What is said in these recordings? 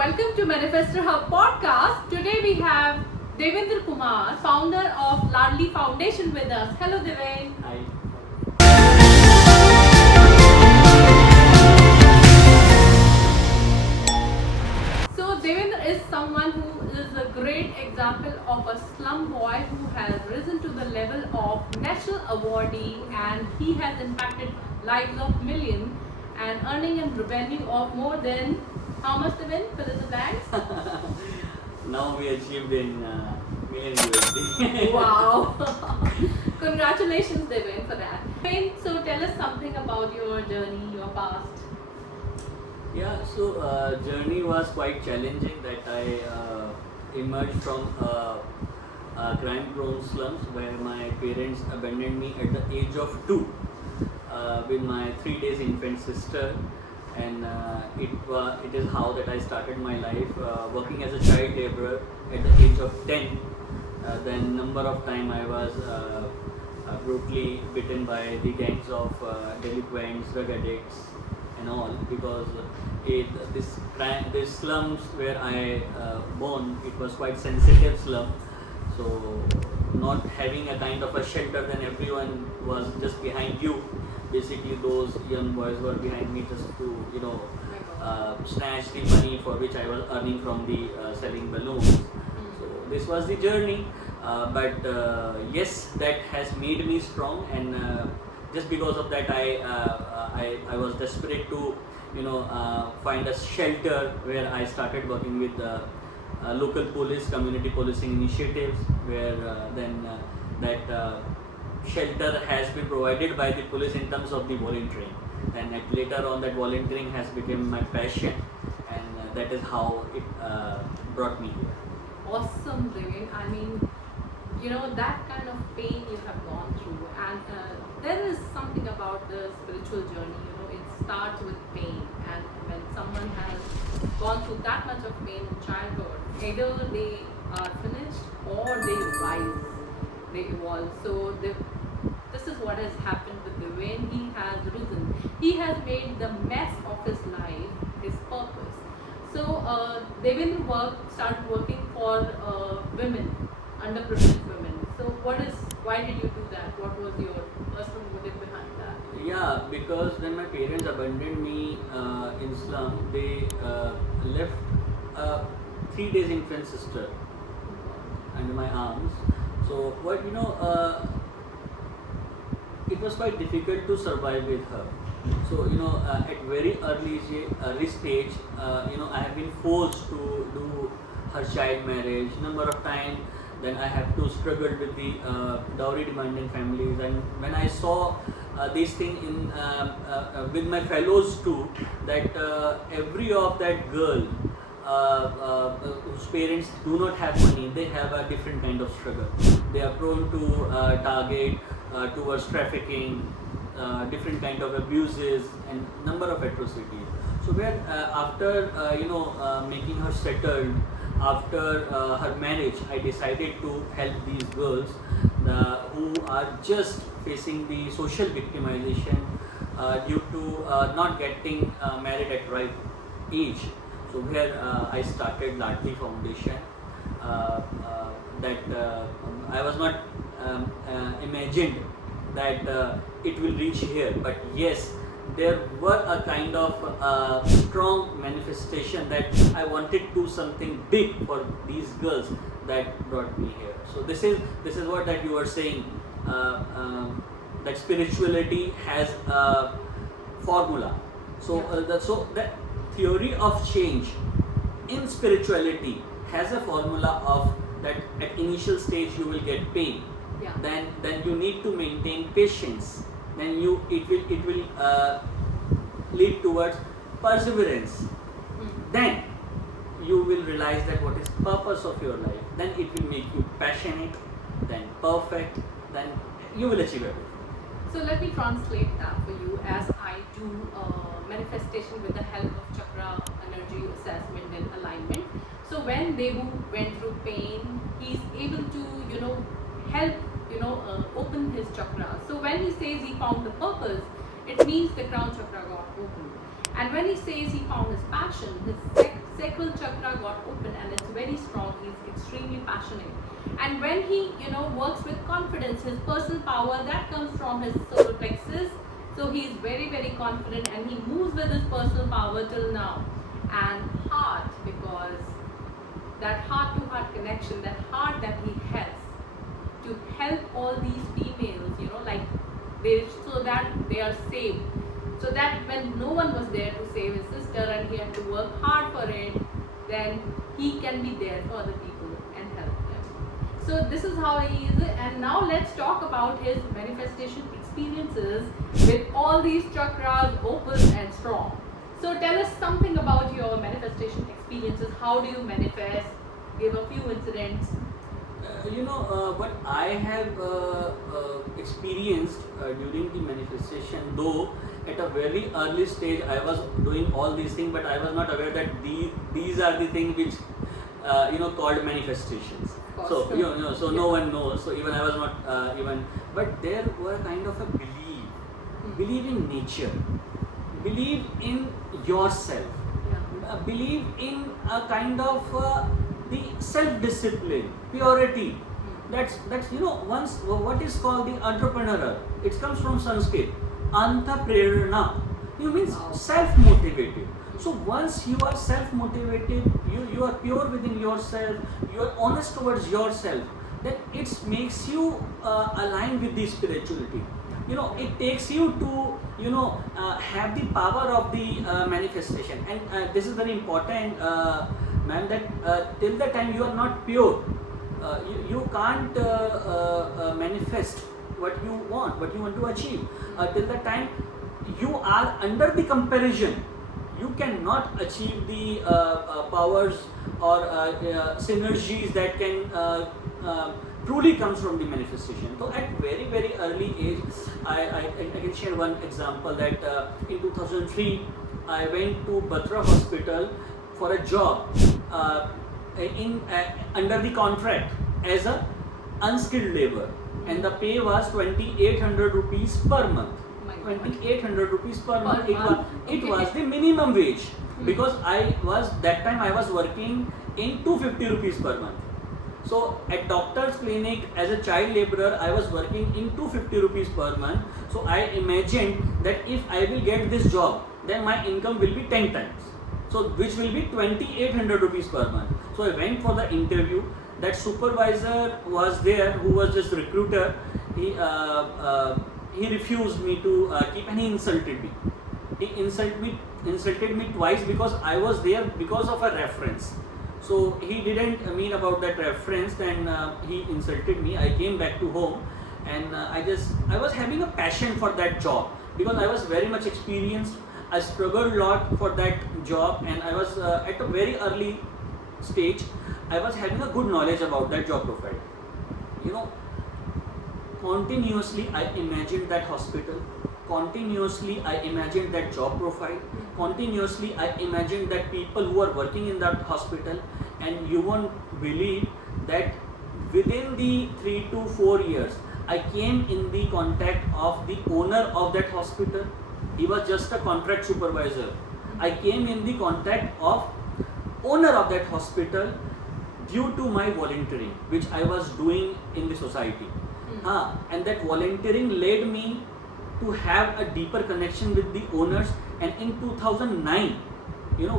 Welcome to Manifestor Hub podcast. Today we have Devendra Kumar, founder of Ladli Foundation with us. Hello Deven. Hi. So Devendra is someone who is a great example of a slum boy who has risen to the level of National Awardee, and he has impacted lives of millions and earning a revenue of more than how much Deven? Fill in the blanks. Now we achieved in million USD. Wow. Congratulations Deven for that. Deven, so tell us something about your journey, your past. Yeah, so journey was quite challenging. That I emerged from crime-prone slums where my parents abandoned me at the age of 2 with my 3 days infant sister, and it is how that I started my life working as a child laborer at the age of 10. Then number of time I was brutally bitten by the gangs of delinquents, drug addicts, and all, because this slums where I born, it was quite sensitive slum. So not having a kind of a shelter, then everyone was just behind you. Basically those young boys were behind me just to snatch the money for which I was earning from the selling balloons. So this was the journey, but yes, that has made me strong, and just because of that I was desperate to find a shelter, where I started working with local police, community policing initiatives, where then that shelter has been provided by the police in terms of the volunteering, and later on that volunteering has become my passion, and that is how it brought me here. Awesome, Devin. I mean, that kind of pain you have gone through, and there is something about the spiritual journey. It starts with pain, and when someone has gone through that much of pain in childhood, either they are finished or they rise, they evolve. So this is what has happened with Devin. He has risen. He has made the mess of his life his purpose. So Devin started working for women, underprivileged women. So why did you do that? What was your personal motive behind that? Yeah, because when my parents abandoned me in slum, they left a 3 days infant sister under my arms. So it was quite difficult to survive with her. So at very early stage, I have been forced to do her child marriage number of times. Then I have to struggle with the dowry demanding families, and when I saw this thing in with my fellows too, that every of that girl whose parents do not have money, they have a different kind of struggle. They are prone to target towards trafficking, different kind of abuses, and number of atrocities. So where after making her settled, after her marriage, I decided to help these girls who are just facing the social victimization due to not getting married at right age. So where I started Ladli Foundation. I was not imagined that it will reach here, but yes, there were a kind of strong manifestation that I wanted to do something big for these girls, that brought me here. So this is what that you were saying, that spirituality has a formula. So that theory of change in spirituality has a formula of that at initial stage you will get pain. Yeah. Then you need to maintain patience. Then it will lead towards perseverance. Then you will realize that what is purpose of your life. Then it will make you passionate, then perfect, then you will achieve everything. So let me translate that for you, as I do manifestation with the help of chakra energy assessment and alignment. So when Devu went through pain, he's able to help open his chakra. So when he says he found the purpose, it means the crown chakra got open. And when he says he found his passion, his sacral chakra got open and it's very strong. He's extremely passionate. And when he, works with confidence, his personal power, that comes from his solar plexus. So he's very, very confident and he moves with his personal power till now. And heart, because that heart-to-heart connection, that heart that he has to help all these females, so that they are saved. So that when no one was there to save his sister and he had to work hard for it, then he can be there for other people and help them. So this is how he is. And now let's talk about his manifestation experiences with all these chakras open and strong. So tell us something about your manifestation experiences. How do you manifest? Give a few incidents. What I have experienced during the manifestation, though at a very early stage I was doing all these things, but I was not aware that these are the things which called manifestations. So so no one knows. So even I was not but there were kind of a believe in nature, believe in yourself, believe in a kind of the self-discipline, purity. That's once what is called the entrepreneur. It comes from Sanskrit, antaprerana. You means self-motivated. So once you are self-motivated, you are pure within yourself, you are honest towards yourself, then it makes you align with the spirituality. It takes you to have the power of the manifestation. And this is very important, ma'am, that till the time you are not pure, you can't manifest what you want to achieve. Till the time you are under the comparison, you cannot achieve the powers or synergies that can truly comes from the manifestation. So at very, very early age, I can share one example that in 2003, I went to Batra hospital for a job under the contract as a unskilled labor, and the pay was 2,800 rupees per month. 2,800 rupees per month. It was the minimum wage, because I was working in 250 rupees per month. So at doctor's clinic as a child laborer, I was working in 250 rupees per month. So I imagined that if I will get this job, then my income will be 10 times. So which will be 2,800 rupees per month. So I went for the interview. That supervisor was there, who was just recruiter. He refused me to keep, and he insulted me. He insulted me twice because I was there because of a reference. So he didn't mean about that reference, and he insulted me. I came back to home, and I was having a passion for that job because I was very much experienced. I struggled a lot for that job, and I was at a very early stage. I was having a good knowledge about that job profile. Continuously I imagined that hospital. Continuously I imagined that job profile. Continuously I imagined that people who are working in that hospital, and you won't believe that within the 3 to 4 years I came in the contact of the owner of that hospital. He was just a contract supervisor. I came in the contact of owner of that hospital due to my volunteering which I was doing in the society. And that volunteering led me to have a deeper connection with the owners, and in 2009,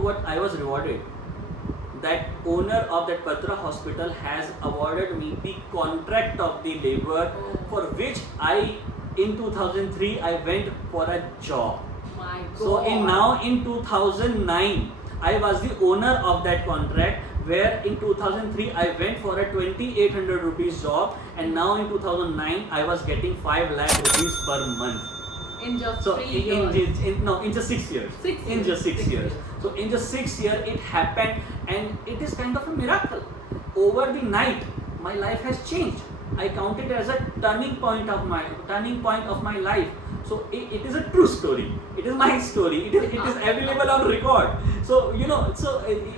what I was rewarded? That owner of that Patra hospital has awarded me the contract of the labor, for which in 2003 I went for a job. My God. So in 2009 I was the owner of that contract, where in 2003 I went for a 2,800 rupees job, and now in 2009 I was getting 5 lakh rupees per month. In just So 3 years? In just 6 years. In just 6 years. So in just 6 years it happened, and it is kind of a miracle. Over the night my life has changed. I count it as a turning point of my life. So it is a true story. It is my story. It is available on record. So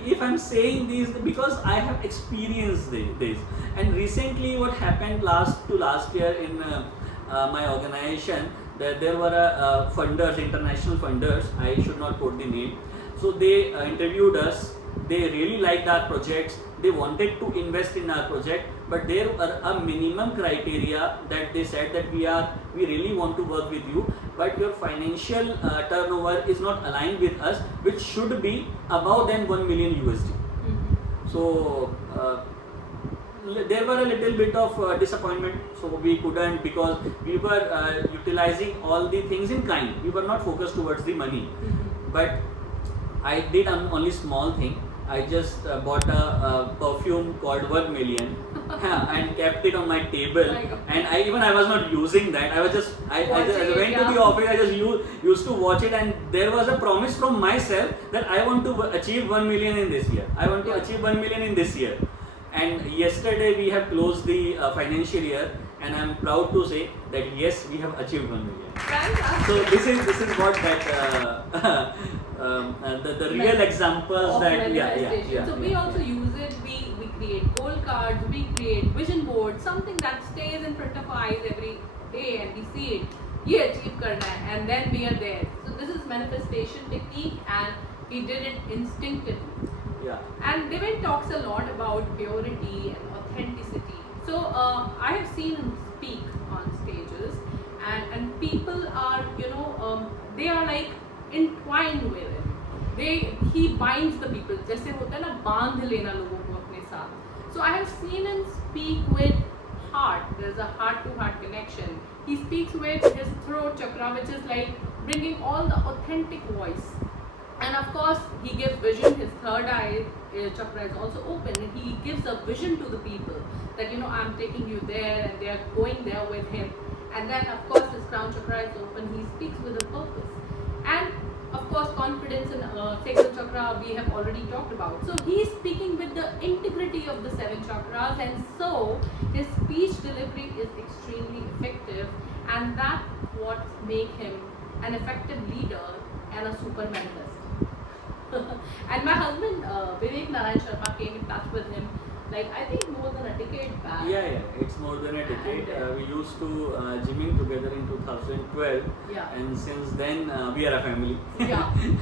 if I'm saying this, because I have experienced this. And recently what happened last year in my organization, that there were funders, international funders. I should not quote the name. So they interviewed us, they really liked our projects, they wanted to invest in our project, but there were a minimum criteria that they said that we really want to work with you, but your financial turnover is not aligned with us, which should be above than 1 million USD. So there were a little bit of disappointment, so we couldn't, because we were utilizing all the things in kind. We were not focused towards the money. But I did only small thing. I just bought a perfume called 1 million and kept it on my table, and I was not using that. I just went to the office. I just used to watch it, and there was a promise from myself that I want to achieve 1 million in this year. I want to achieve 1 million in this year. And yesterday we have closed the financial year, and I am proud to say that yes, we have achieved 1 million. So this is what that the real examples that So we also use it. We create goal cards, we create vision boards, something that stays in front of our eyes every day, and we see it. Ye achieve karna hai, and then we are there. So this is manifestation technique, and we did it instinctively. Yeah. And Devendra talks a lot about purity and authenticity. So I have seen him speak on stages, and people are, they are like entwined with him. He binds the people. जैसे होता है ना, बांध लेना लोगों को अपने साथ. So I have seen him speak with heart. There's a heart-to-heart connection. He speaks with his throat chakra, which is like bringing all the authentic voice. And of course, he gives vision. His third eye chakra is also open, and he gives a vision to the people that I'm taking you there, and they are going there with him. And then of course his crown chakra is open. He speaks with a purpose. And of course, confidence and sacral chakra we have already talked about. So he is speaking with the integrity of the 7 chakras, and so his speech delivery is extremely effective, and that's what makes him an effective leader and a super manifestor. And my husband Vivek Narayan Sharma came in touch with him, like I think more than a decade back. Yeah, it's more than a decade. We used to gymming together in 2012, and since then we are a family.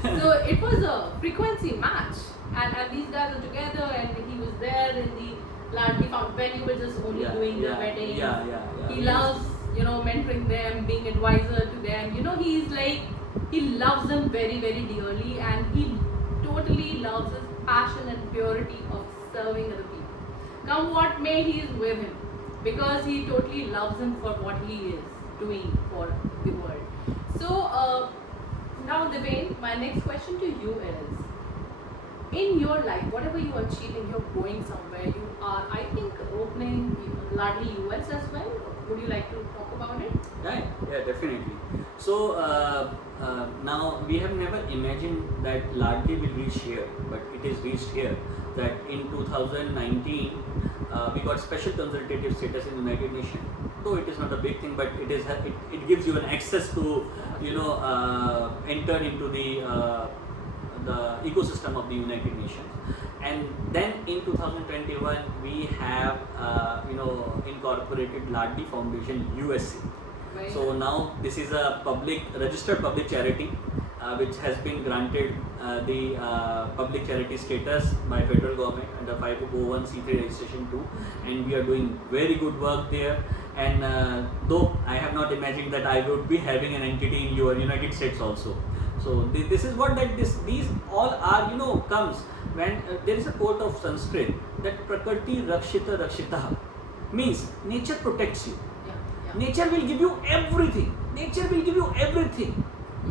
So it was a frequency match, and these guys are together, and he was there in the Ladli Foundation when you were just only doing the wedding. He loves mentoring them, being advisor to them. He's like, he loves them very, very dearly, and he totally loves his passion and purity of serving other people. Come what may, he is with him because he totally loves him for what he is doing for the world. So now Devendra, my next question to you is, in your life, whatever you are achieving, you're going somewhere. You are, I think, opening Ladli US as well. Would you like to talk about it? Yeah, definitely. So now we have never imagined that Ladli will reach here, but it is reached here. That in 2019 we got special consultative status in the United Nations. Though it is not a big thing, but it gives you an access to enter into the ecosystem of the United Nations. And then in 2021 we have incorporated Ladli Foundation USA. Right. So now this is a registered public charity which has been granted the public charity status by federal government under 501c3 registration too, and we are doing very good work there. And though I have not imagined that I would be having an entity in your United States also. So this is what these all are comes when there is a quote of Sanskrit that Prakriti Rakshita Rakshita means nature protects you. Nature will give you everything. Nature will give you everything.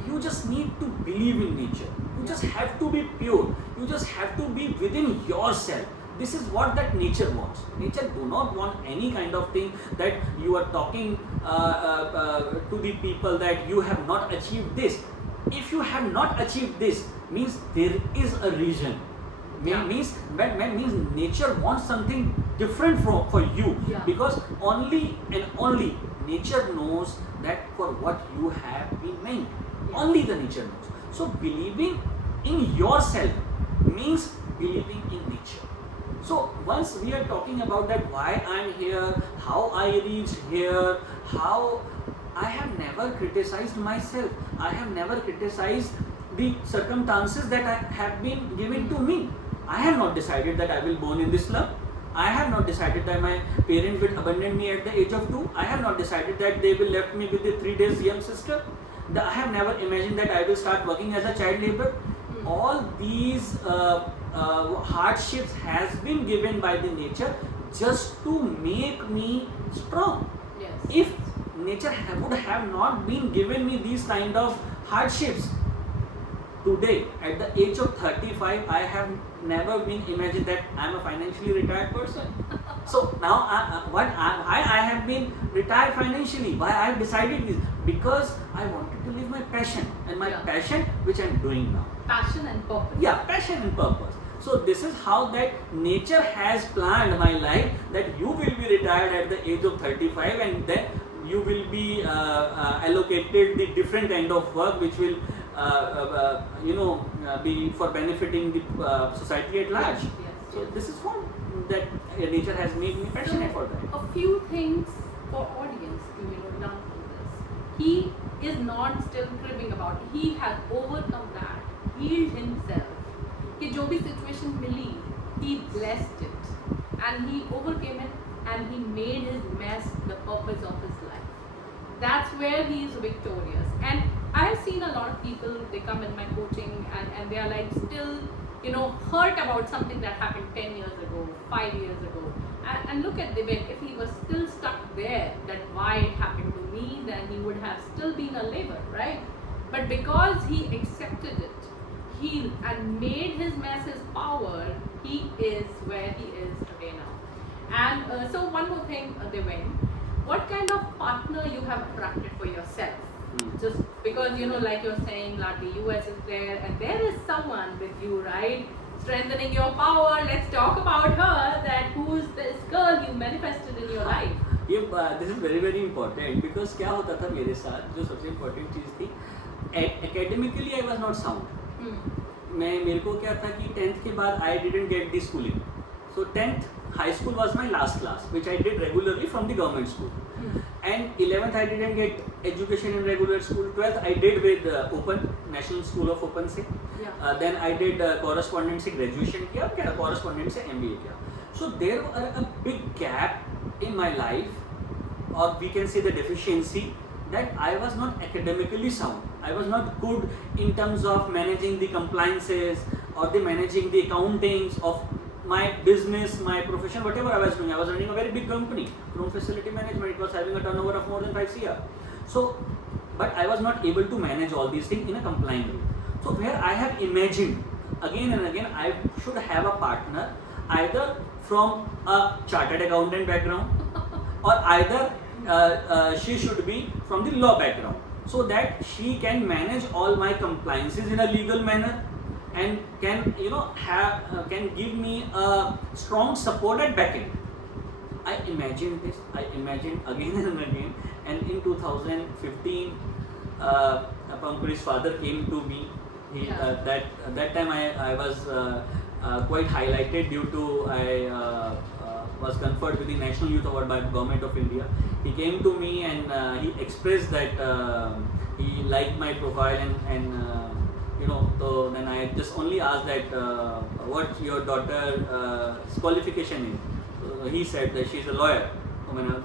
You just need to believe in nature. You just have to be pure. You just have to be within yourself. This is what that nature wants. Nature do not want any kind of thing that you are talking to the people that you have not achieved this. If you have not achieved this, means there is a reason. Means nature wants something different for you, because only and only nature knows that for what you have been meant. Only the nature knows. So believing in yourself means believing in nature. So once we are talking about that, why I am here, how I reached here, how I have never criticized myself. I have never criticized the circumstances that have been given to me. I have not decided that I will born in this slum. I have not decided that my parents will abandon me at the age of 2. I have not decided that they will left me with the 3 days young sister. I have never imagined that I will start working as a child laborer. All these hardships has been given by the nature just to make me strong. Yes. If nature would have not been given me these kind of hardships, today at the age of 35 I have never been imagined that I am a financially retired person. So now why I have been retired financially, why I have decided this, because I wanted to live my passion, and my passion which I am doing now. Passion and purpose. Yeah, passion and purpose. So this is how that nature has planned my life, that you will be retired at the age of 35, and then you will be allocated the different kind of work which will be for benefiting the society at large. Yes. So this is what that nature has made me passionate for that. A few things for audience to learn from this. He is not still cribbing about it. He has overcome that, healed himself. कि जो भी situation milli, he blessed it, and he overcame it, and he made his mess the purpose of his life. That's where he is victorious. And I have seen a lot of people, they come in my coaching and they are like still, hurt about something that happened 10 years ago, 5 years ago. And look at Devendra, if he was still stuck there, that why it happened to me, then he would have still been a laborer, right? But because he accepted it, healed and made his mess his power, he is where he is today now. And so one more thing, Devendra, what kind of partner you have attracted for yourself? Just because like you're saying, Ladli, US is there, and there is someone with you, right? Strengthening your power. Let's talk about her. That who's this girl you manifested in your life? This is very very important, because क्या होता था मेरे साथ, जो सबसे important चीज़ थी, academically I was not sound. मेरे को क्या था कि 10th के बाद I didn't get the schooling. So 10th high school was my last class, which I did regularly from the government school. And 11th I didn't get education in regular school. 12th I did with Open, National School of Open से. Then I did correspondence से graduation किया, क्या correspondence से MBA किया. So there were a big gap in my life, or we can say the deficiency, that I was not academically sound. I was not good in terms of managing the compliances or the managing the accountings of my business, my profession, whatever I was doing. I was running a very big company, Chrome Facility Management. It was having a turnover of more than 5 CR. So, but I was not able to manage all these things in a compliant way. So where I have imagined again and again, I should have a partner either from a chartered accountant background or either she should be from the law background, so that she can manage all my compliances in a legal manner and can can give me a strong support at back end. I imagined this, I imagined again and again, and in 2015 Pankuri's father came to me. That time I was quite highlighted due to I was conferred with the National Youth Award by Government of India. He came to me and he expressed that he liked my profile and so then I just only asked that what your daughter's qualification is. So he said that she's a lawyer.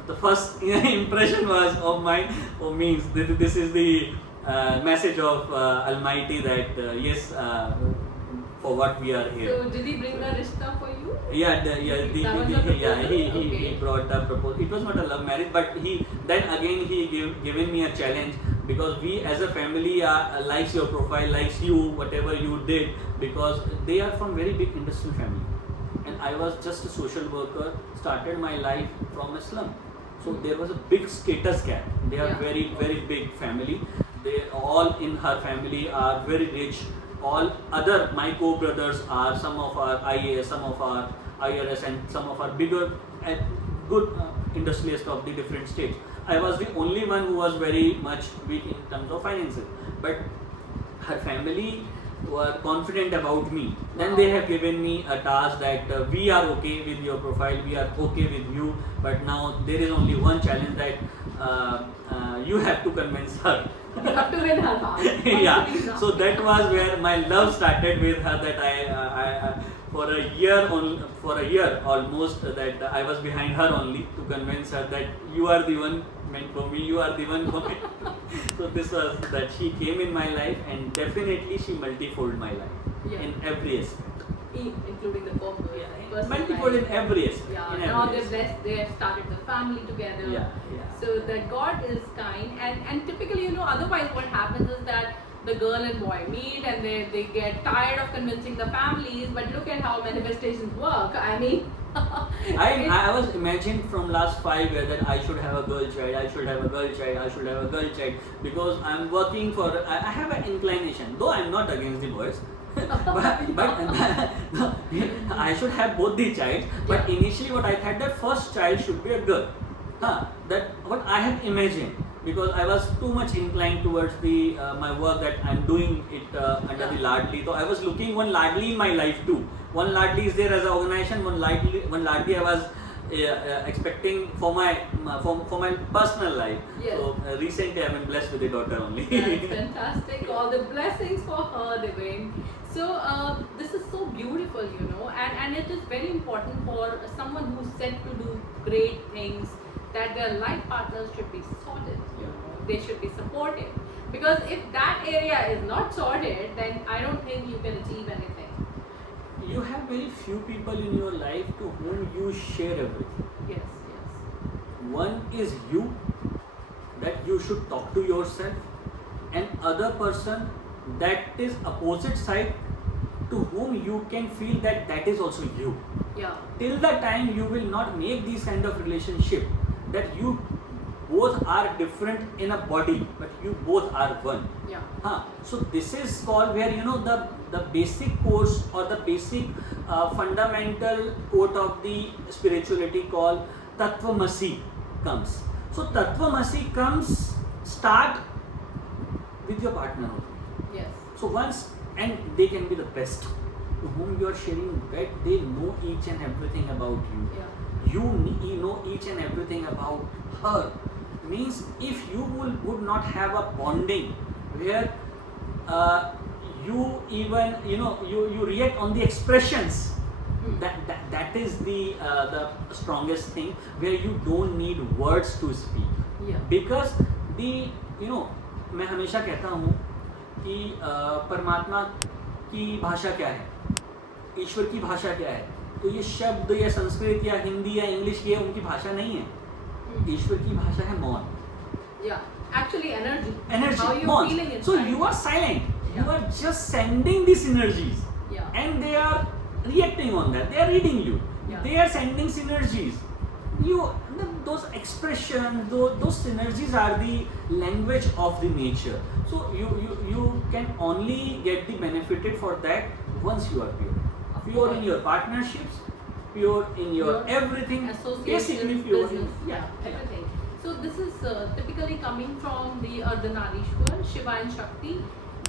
The first impression was of mine, means this is the message of Almighty that yes, for what we are here. So did he bring the rishta for you? He brought a proposal. It was not a love marriage, but he given me a challenge, because we as a family likes your profile, likes you, whatever you did, because they are from very big industrial family, and I was just a social worker, started my life from a slum. So there was a big status gap. They are very very big family. They all in her family are very rich. All other my co-brothers are some of our IAS, some of our IRS, and some of our bigger and good industrialists of the different states. I was the only one who was very much weak in terms of finances, but her family were confident about me. Then they have given me a task that we are okay with your profile, we are okay with you, but now there is only one challenge, that you have to convince her. You have to win her heart. Yeah, so that was where my love started with her, that I for a year almost that I was behind her only to convince her that you are the one meant for me, you are the one for me. So this was that she came in my life, and definitely she multifold my life in every aspect. Including the purpose. Multifold in every aspect. Yeah, now they're blessed, they have started the family together. Yeah. So that God is kind, and typically, otherwise what happens is that the girl and boy meet and they get tired of convincing the families, but look at how manifestations work. I mean, I was imagined from last 5 years that I should have a girl child, I should have a girl child, I should have a girl child, because I'm working for, I have an inclination, though I'm not against the boys. but I should have both the child. But initially, what I thought, that first child should be a girl. That what I have imagined, because I was too much inclined towards the my work that I'm doing it under the Ladli. So I was looking one Ladli in my life too. One Ladli is there as an organization. One Ladli I was expecting for my personal life. Yes. So recently I've been blessed with a daughter only. That's fantastic. All the blessings for her, Devendra. So this is so beautiful, and it is very important for someone who's set to do great things that their life partners should be sorted. They should be supported, because if that area is not sorted, then I don't think you can achieve anything. You have very few people in your life to whom you share everything. Yes. One is you, that you should talk to yourself, and other person that is opposite side to whom you can feel that is also you. Yeah. Till the time you will not make these kind of relationship, that you both are different in a body, but you both are one. Yeah. So this is called where the basic course or the basic fundamental quote of the spirituality called Tattvamasi comes. So Tattvamasi comes start with your partner. Yes. So once, and they can be the best to whom you are sharing that they know each and everything about you. Yeah. You know each and everything about her. Means if you would not have a bonding where you even you react on the expressions, that is the strongest thing, where you don't need words to speak. Yeah. Because मैं हमेशा कहता हूँ कि परमात्मा की भाषा क्या है, ईश्वर की भाषा क्या है, तो ये शब्द या संस्कृत या हिंदी या इंग्लिश ये उनकी भाषा नहीं है. ईश्वर की भाषा है मौन. Yeah, actually energy. How you're mौन. feeling inside. So you are silent. Yeah. You are just sending these energies. Yeah. And they are reacting on that. They are reading you. Yeah. They are sending synergies. Those expressions, those synergies are the language of the nature. So you can only get the benefited for that once you are pure. Pure in your partnerships, pure in your everything. Basically pure. Business, everything. So this is typically coming from the Ardhanarishwar, Shiva and Shakti.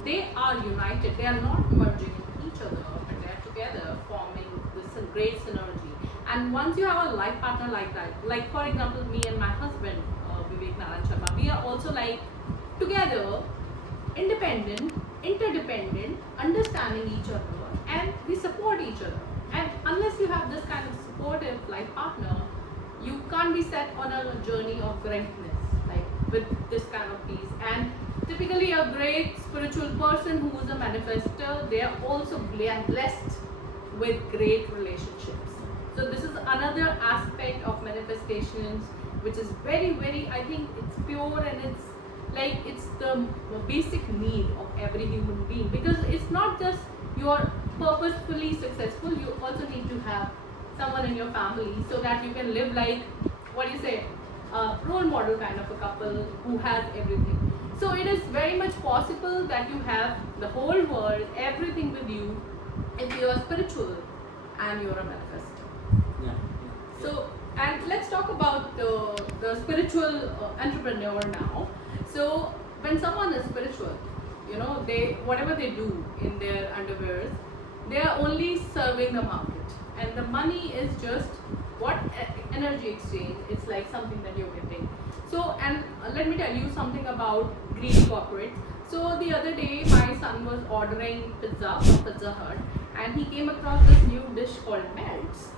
They are united. They are not merging each other, but they are together forming this great synergy. And once you have a life partner like that, like for example me and my husband, Sharma, we are also like together, independent, interdependent, understanding each other, and we support each other. And unless you have this kind of supportive life partner, you can't be set on a journey of greatness, like with this kind of peace. And typically a great spiritual person who is a manifestor, they are also blessed with great relationships. So this is another aspect of manifestations which is very, very, I think it's pure, and it's the basic need of every human being, because it's not just you're purposefully successful, you also need to have someone in your family so that you can live like, a role model kind of a couple who has everything. So it is very much possible that you have the whole world, everything with you, if you are spiritual and you're a manifestor. Yeah. So, and let's talk about the spiritual entrepreneur now. So when someone is spiritual, whatever they do in their underwears, they are only serving the market, and the money is just what energy exchange. It's like something that you're getting. So, and let me tell you something about greedy corporates. So the other day my son was ordering pizza from Pizza Hut, and he came across this new dish called melts,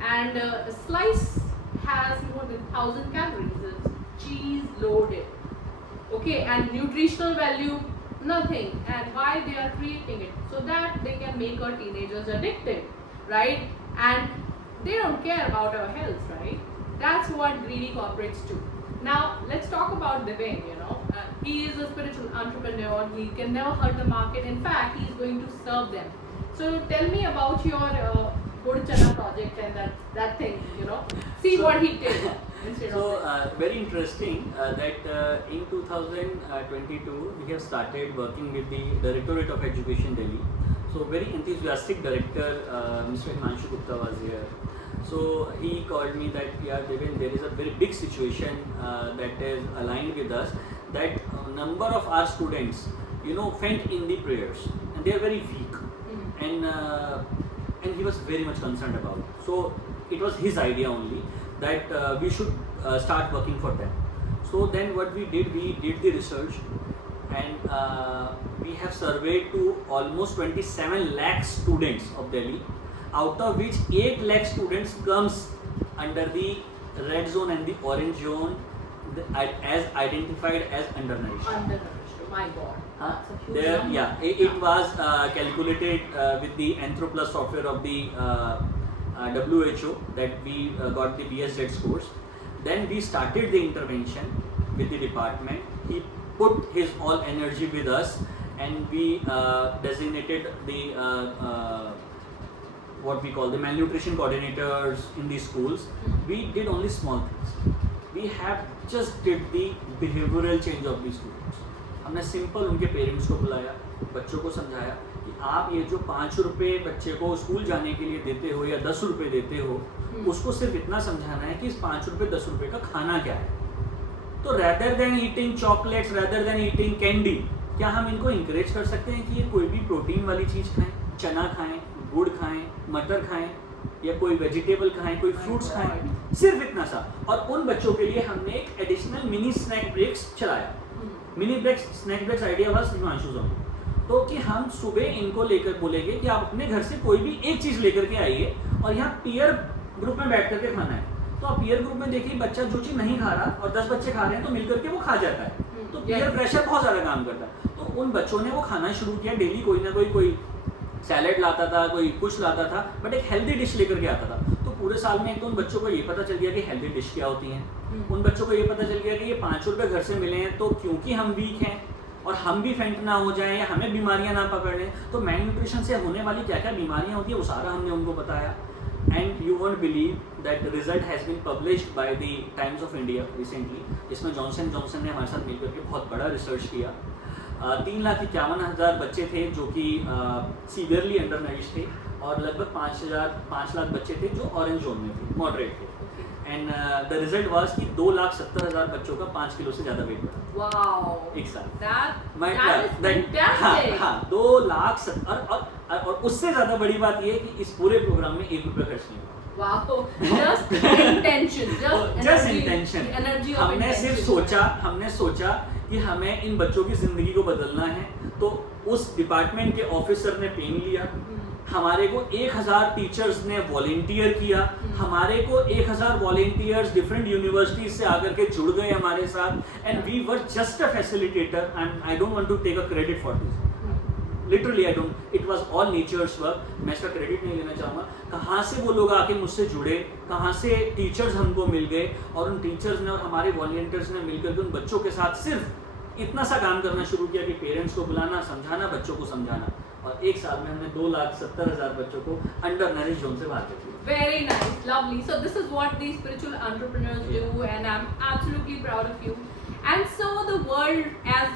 and a slice has more than 1,000 calories. It's cheese loaded, okay, and nutritional value nothing. And why they are creating it? So that they can make our teenagers addicted, right? And they don't care about our health, right? That's what greedy corporates do. Now let's talk about Devendra. He is a spiritual entrepreneur. He can never hurt the market. In fact, he is going to serve them. So tell me about your Good Chana project and that thing. See what he did instead of very interesting that in 2022 we have started working with the Directorate of Education Delhi. So very enthusiastic director, Mr. Himanshu Gupta was here. So he called me that, yeah, Devin, there is a very big situation that is aligned with us, that number of our students, faint in the prayers, and they are very weak, and he was very much concerned about it. So it was his idea only that we should start working for them. So then what we did the research, and we have surveyed to almost 27 lakh students of Delhi, out of which 8 lakh students comes under the red zone and the orange zone, as identified as undernourished. Undernourished, oh my God. That's a huge There, number. yeah, it was calculated with the Anthroplus software of the WHO, that we got the BSZ scores. Then we started the intervention with the department. He put his all energy with us, and we designated the what we call the malnutrition coordinators in the schools. We did only small things. We have just did the behavioral change of the students. हमने simple उनके parents को बुलाया, बच्चों को समझाया कि आप ये जो 5 रुपये बच्चे को स्कूल जाने के लिए देते हो या 10 रुपये देते हो, उसको सिर्फ इतना समझाना है कि इस 5 रुपये 10 रुपये का खाना क्या है. तो rather than eating chocolates, rather than eating candy, क्या हम इनको इंकरेज कर सकते हैं कि ये कोई भी प्रोटीन वाली चीज़ खाएं, चना खाएं, गुड़ खाएं, मटर खाएं, या कोई वेजिटेबल खाएं, कोई फ्रूट्स खाएं, सिर्फ इतना सा. और उन बच्चों के लिए हमने एक एडिशनल मिनी स्नैक ब्रेक्स चलाया. Mini breaks, snack breaks idea was Himanshu जोन. तो कि हम सुबह इनको लेकर बोलेंगे कि आप अपने घर से कोई भी एक चीज़ लेकर के आइए और यहाँ पीयर ग्रुप में बैठ करके खाना है. तो आप पीयर ग्रुप में देखिए, बच्चा जो चीज़ नहीं खा रहा और 10 बच्चे खा रहे हैं तो मिलकर के वो खा जाता है. तो पीयर प्रेशर बहुत ज़्यादा काम करता है. तो उन बच्चों ने वो खाना शुरू किया. डेली कोई ना कोई सैलेड लाता था, कोई कुछ लाता था, बट एक हेल्दी डिश लेकर के आता था. तो पूरे साल में एक तो उन बच्चों को ये पता चल गया कि हेल्दी डिश क्या होती है. उन बच्चों को ये पता चल गया कि ये 5 रुपये घर से मिले हैं, तो क्योंकि हम वीक हैं और हम भी फेंट ना हो जाएं या हमें बीमारियां ना पकड़ लें, तो मैल न्यूट्रिशन से होने वाली क्या क्या बीमारियां होती है वो सारा हमने उनको बताया. And you won't believe that the result has been published by the Times of India recently. इसमें जॉनसन जॉनसन ने हमारे साथ मिलकर के बहुत बड़ा रिसर्च किया. 3,51,000 बच्चे थे जो कि सीवियरली अंडरनरिश थे, और लगभग 5 लाख बच्चे थे जो ऑरेंज जोन में थे, मॉडरेट थे. एंड द रिजल्ट वाज कि 2,70,000 बच्चों का 5 किलो से ज़्यादा वेट बढ़ा. Wow. एक साल. That is fantastic. हाँ, 2,70,000. और उससे ज़्यादा बड़ी बात ये है कि इस पूरे प्रोग्राम में 1 रुपया खर्च नहीं हुआ. Wow. Just intention. Just intention. Energy of हमने सिर्फ intention. हमने सोचा कि हमें इन बच्चों की ज़िंदगी को बदलना है. तो उस डिपार्टमेंट के ऑफिसर ने पेन लिया. हमारे को 1,000 टीचर्स ने वॉलेंटियर किया. हमारे को 1,000 वॉलेंटियर्स डिफरेंट यूनिवर्सिटीज से आकर के जुड़ गए हमारे साथ. And we were just a facilitator, and I don't want to take a credit for this. Literally I don't, it was all nature's work. मैं इसका क्रेडिट नहीं लेना चाहूँगा. कहाँ से वो लोग आके मुझसे जुड़े, कहाँ से टीचर्स हमको मिल गए, और उन टीचर्स ने और हमारे वॉलेंटियर्स ने मिलकर के उन बच्चों के साथ सिर्फ इतना सा काम करना शुरू किया कि पेरेंट्स को बुलाना, समझाना, बच्चों को समझाना. और 1 साल में हमने 2,70,000 बच्चों को अंडर नरिश जोन से बाहर कर दिया. Very nice, lovely. So this is what these spiritual entrepreneurs do, and I'm absolutely proud of you. And so the world, as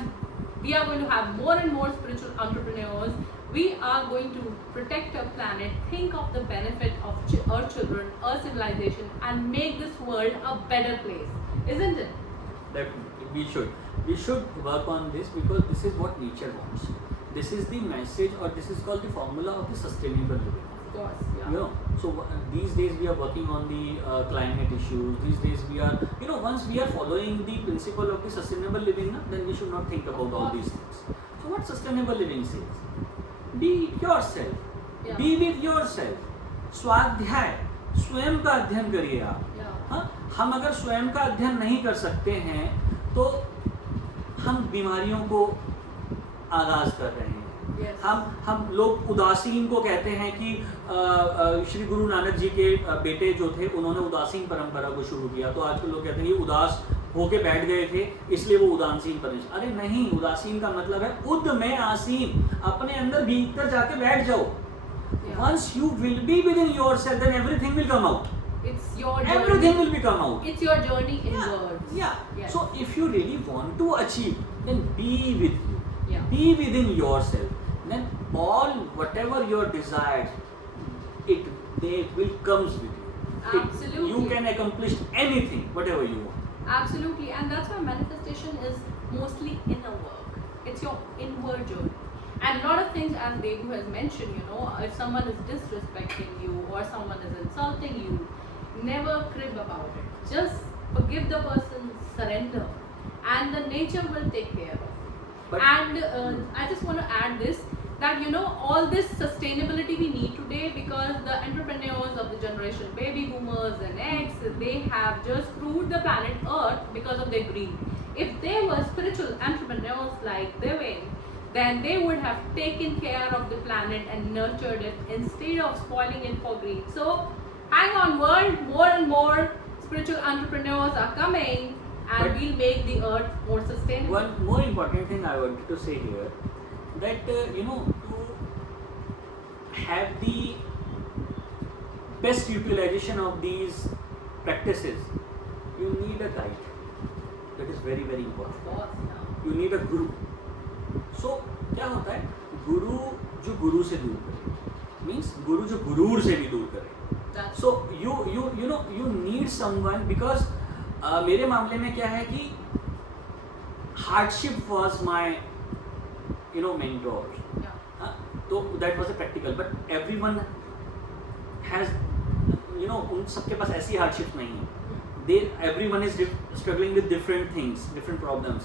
we are going to have more and more spiritual entrepreneurs, we are going to protect our planet, think of the benefit of our children, our civilization, and make this world a better place, isn't it? Definitely, we should work on this, because this is what nature wants. This is the message, or this is called the formula of the sustainable living. Of course, yeah. So these days we are working on the climate issues. These days we are, once we are following the principle of the sustainable living, then we should not think about all these things. So what sustainable living says? Be yourself. Yeah. Be with yourself. स्वाध्याय, स्वयं का अध्ययन करिए आप। Yeah. हाँ, हम अगर स्वयं का अध्ययन नहीं कर सकते हैं तो हम बीमारियों को आगाज कर रहे हैं। Yes. हम लोग उदासीन को कहते हैं कि श्री गुरु नानक जी के बेटे जो थे उन्होंने उदासीन परंपरा को शुरू किया, तो आजकल लोग कहते हैं कि उदास होके बैठ गए थे इसलिए वो उदासीन परंपरा। अरे नहीं, उदासीन का मतलब है उद में आसीन, अपने अंदर भीतर जाके बैठ जाओ। Once you will be within yourself, then everything will come out. It's your journey. Everything will be come out. It's your journey inwards. Yeah. Yes. So if you really want to achieve, then be with you. Yeah. Be within yourself. Then all whatever your desires, they will comes with you. Absolutely. You can accomplish anything, whatever you want. Absolutely, and that's why manifestation is mostly inner work. It's your inward journey. And a lot of things, as Devu has mentioned, if someone is disrespecting you or someone is insulting you, never crib about it. Just forgive the person, surrender, and the nature will take care of. And I just want to add this, that all this sustainability we need today, because the entrepreneurs of the generation baby boomers and X, they have just screwed the planet Earth because of their greed. If they were spiritual entrepreneurs like Devendra, then they would have taken care of the planet and nurtured it instead of spoiling it for greed. So hang on world, more and more spiritual entrepreneurs are coming, and we'll make the earth more sustainable. One more important thing I wanted to say here, that to have the best utilization of these practices, you need a guide. That is very, very important. Of course, yeah. You need a guru. So क्या होता है, गुरु जो गुरु से दूर करे, means गुरु जो गुरूर से भी दूर करे। सो you need someone, because मेरे मामले में क्या है कि hardship was my mentor. Yeah. तो that was a practical, but everyone has उन सबके पास ऐसी hardships नहीं है। Everyone is struggling with different things, different problems.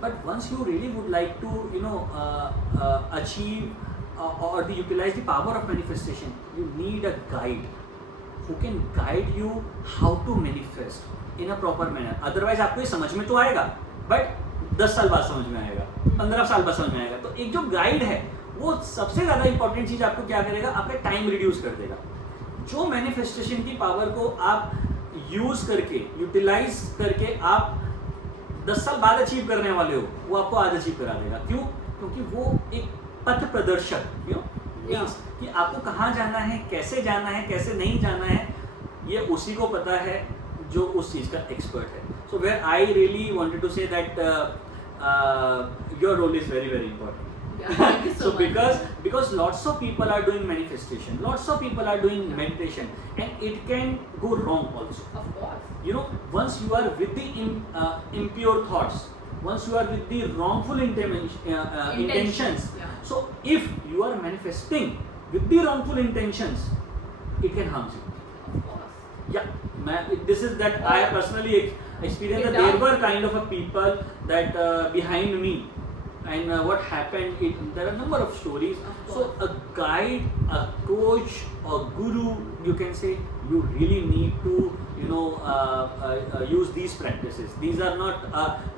But once you really would like to achieve or utilize the power of manifestation, you need a guide who can guide you how to manifest in a proper manner. Otherwise आपको ये समझ में तो आएगा, but 10 साल बाद समझ में आएगा, 15 साल बाद समझ में आएगा। तो एक जो गाइड है वो सबसे ज़्यादा इंपॉर्टेंट चीज़ आपको क्या करेगा, आपका टाइम रिड्यूस कर देगा। जो मैनिफेस्टेशन की पावर को आप यूज करके, यूटिलाइज करके आप 10 साल बाद अचीव करने वाले हो, वो आपको आज अचीव करा देगा। क्यों? क्योंकि वो एक पथ प्रदर्शक, कि आपको कहाँ जाना है, कैसे जाना है, कैसे नहीं जाना है, ये उसी को पता है जो उस चीज़ का एक्सपर्ट है। So where I really wanted to say that your role is very very important. Thank you so much. Because lots of people are doing manifestation, lots of people are doing meditation, and it can go wrong also. Of course. Once you are with the impure thoughts, once you are with the wrongful intentions, Yeah. so if you are manifesting with the wrongful intentions, it can harm you. Of course. Yeah, this is that I have personally experienced It that there does. were kind of a people that behind me, and what happened, there are a number of stories. So a guide, a coach, a guru, you can say, you really need to use these practices. These are not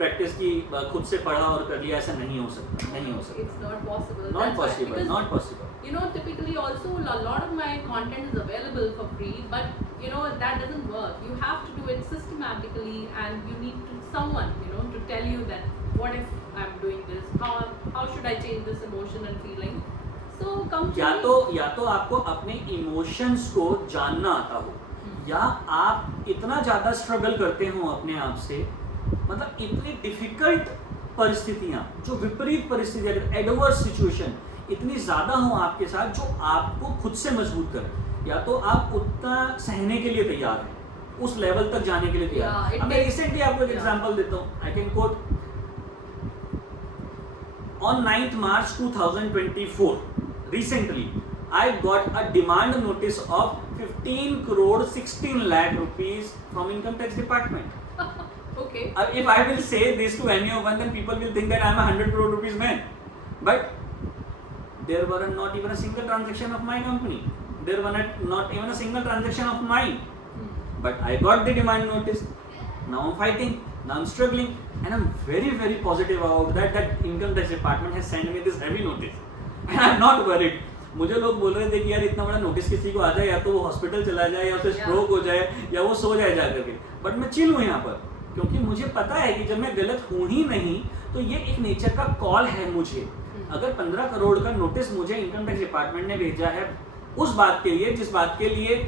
practice की खुद से पढ़ा और कर लिया, ऐसा नहीं हो सकता, नहीं हो सकता। It's not possible. Not That's why, possible, because, not possible. Typically also a lot of my content is available for free, but that doesn't work. You have to do it systematically, and you need someone to tell you that what if I'm doing this, how should I change this emotion and feeling. So come to या तो आपको अपने emotions को जानना आता हो, या आप इतना ज़्यादा स्ट्रगल करते हो अपने आप से, मतलब इतनी डिफिकल्ट परिस्थितियाँ, जो विपरीत परिस्थितियाँ, एडवर्स सिचुएशन इतनी ज़्यादा हो आपके साथ जो आपको खुद से मजबूत करे, या तो आप उतना सहने के लिए तैयार हैं, उस लेवल तक जाने के लिए तैयार हैं। मैं रिसेंटली आपको एक एग्जांपल देता हूँ, I can coat. On 9th March 2024, recently, I got a demand notice of 15 crore 16 lakh rupees from Income Tax Department. Okay. If I will say this to anyone, then people will think that I am a 100 crore rupees man. But there were not even a single transaction of my company. There were not even a single transaction of mine. But I got the demand notice. Now I'm fighting. Now I'm struggling. And I'm very, very positive about that income tax department has sent me this heavy notice. And I'm not worried. मुझे लोग बोल रहे थे कि यार इतना बड़ा notice किसी को आ जाए, या तो वो हॉस्पिटल चला जाए, या उसे स्ट्रोक हो जाए, या वो सो जाए जाकर के. बट मैं चिल हूँ यहाँ पर, क्योंकि मुझे पता है कि जब मैं गलत हूँ ही नहीं, तो ये एक नेचर का कॉल है मुझे. अगर 15 करोड़ का नोटिस मुझे इनकम टैक्स डिपार्टमेंट ने भेजा है उस बात के लिए जिस बात के लिए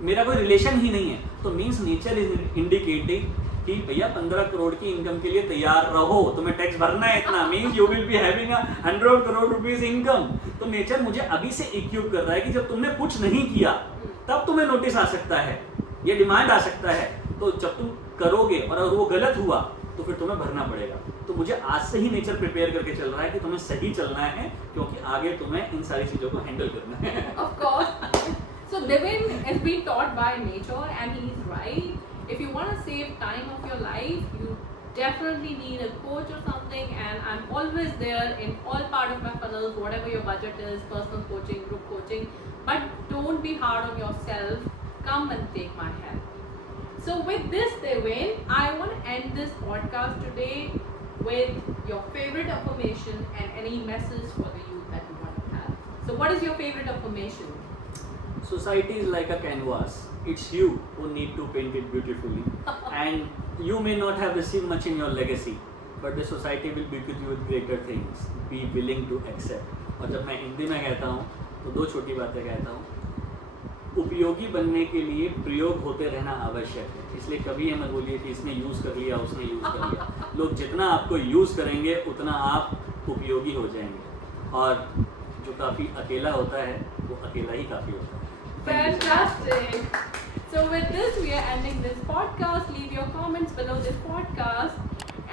मेरा कोई रिलेशन ही नहीं है, तो मीन्स नेचर इज इंडिकेटिंग कि भैया 15 करोड़ की इनकम के लिए तैयार रहो, तुम्हें टैक्स भरना है इतना, means you will be having 100 crore rupees income. तो नेचर मुझे अभी से इक्विप कर रहा है कि जब तुमने कुछ नहीं किया तब तुम्हें नोटिस आ सकता है, ये डिमांड आ सकता है. तो जब तुम करोगे और अगर वो गलत हुआ तो फिर तुम्हें भरना पड़ेगा. तो मुझे आज से ही नेचर प्रिपेयर करके चल रहा है कि तुम्हें सही चलना है, क्योंकि आगे तुम्हें इन सारी चीजों को हैंडल करना है. Of course. So Devin has been taught by nature, and he is right. If you want to save time of your life, you definitely need a coach or something, and I'm always there in all part of my funnels, whatever your budget is, personal coaching, group coaching. But don't be hard on yourself. Come and take my help. So with this, Devin, I want to end this podcast today with your favorite affirmation and any message for the youth that you want to have. So what is your favorite affirmation? Society is like a canvas. It's you who need to paint it beautifully. And you may not have received much in your legacy, but the society will be with you with greater things. Be willing to accept. और जब मैं हिंदी में कहता हूँ तो दो छोटी बातें कहता हूँ. उपयोगी बनने के लिए प्रयोग होते रहना आवश्यक है. इसलिए कभी ये मत बोलिए कि इसने यूज़ कर लिया, उसने यूज़ कर लिया. लोग जितना आपको यूज़ करेंगे उतना आप उपयोगी हो जाएंगे. और जो काफ़ी अकेला होता है वो अकेला ही काफ़ी होता है. Fantastic. So with this, we are ending this podcast. Leave your comments below this podcast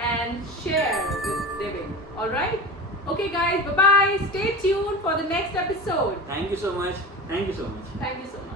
and share with Devin. All right? Okay, guys. Bye bye. Stay tuned for the next episode. Thank you so much. Thank you so much. Thank you so much.